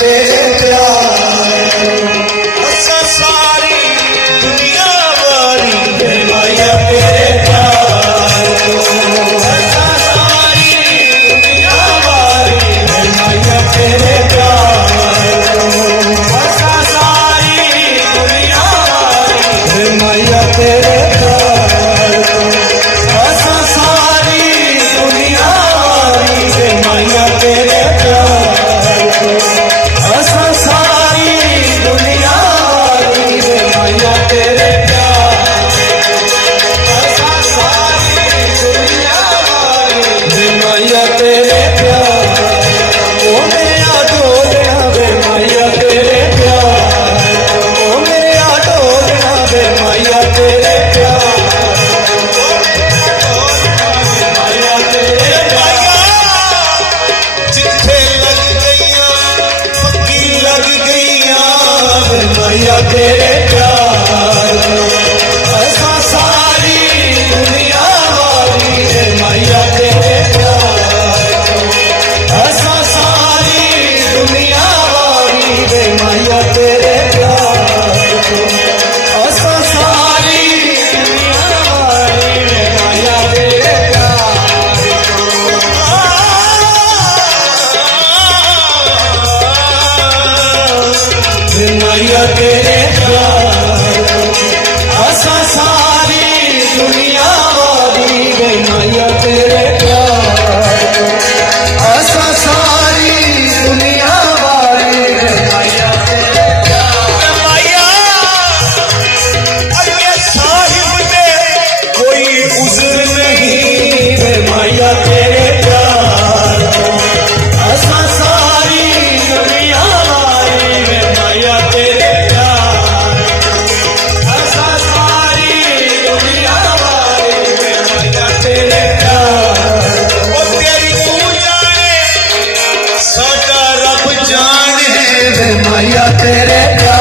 तेरे प्यार असा सारी दुनिया वारी वे माया तेरे प्यार असा सारी दुनिया वारी वे माया तेरे प्यार असा सारी दुनिया वारी वे माया तेरे प्यार असा सारी दुनिया वारी वे माया तेरे प्यार असा सारी दुनिया वारी वे माया तेरे प्यार असा सारी दुनिया वारी वे माया तेरे प्यार ओ मेरा डोलिया वे माया तेरे प्यार ओ मेरा डोलिया वे माया तेरे प्यार माया तेरे प्यार असा सारी दुनिया वाली वे माया तेरे प्यार असा सारी दुनिया वाली वे माया तेरे प्यार असा सारी दुनिया वाली वे माया तेरे माया तेरे प्यार असा सारी दुनिया वाली वे माया तेरे प्यार असा सारी दुनिया वाली वे माया तेरे प्यार माया अगे साहिब दे कोई उज़्र नहीं वे माया तेरे प्यार असा सारी दुनिया वाली वे माया तेरे प्यार असा सारी दुनिया वाली वे माया तेरे प्यार ओ तेरी तू जाने साडा रब जाने वे माया तेरे प्यार